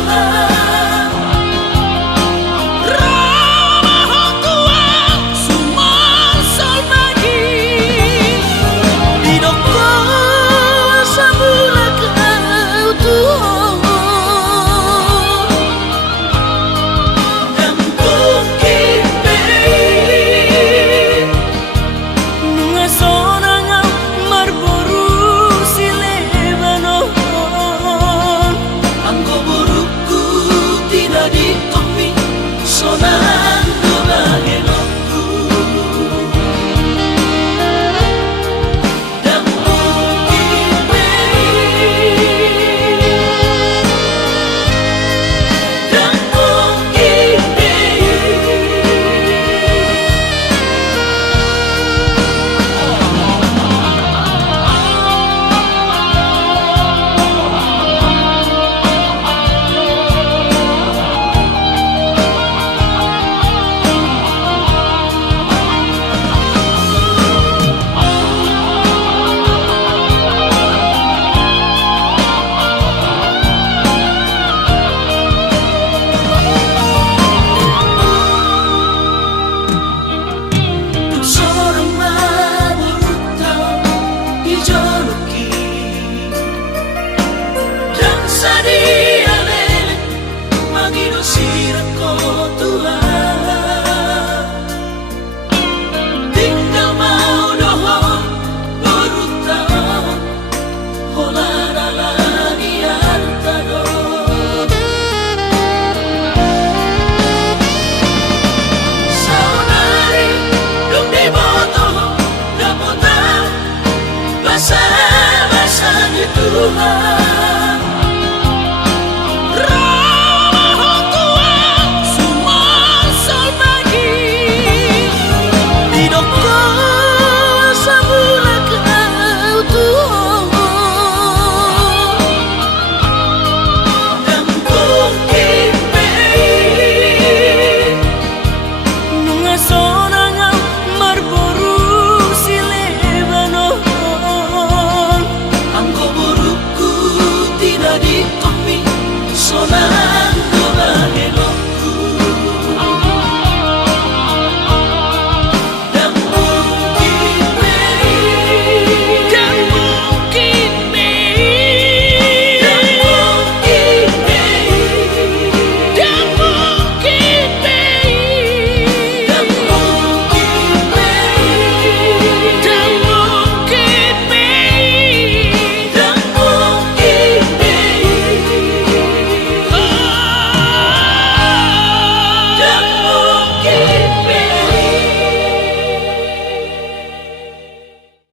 Tuhan. Rama Tuhan sumansal pagi didoko samula kau Tuhan dan bukit bei nunga sonanga marboru silebanon anggo buruku tidak ditopi sonan dobahenokku dan bukit bei dan bukit bei seorang maburuta dijoloki dan sadia lele magido sirako Tuhan tinggal mau dohon buruta holarala di artado saunari dum di boto daputan basa-basa di Tuhan.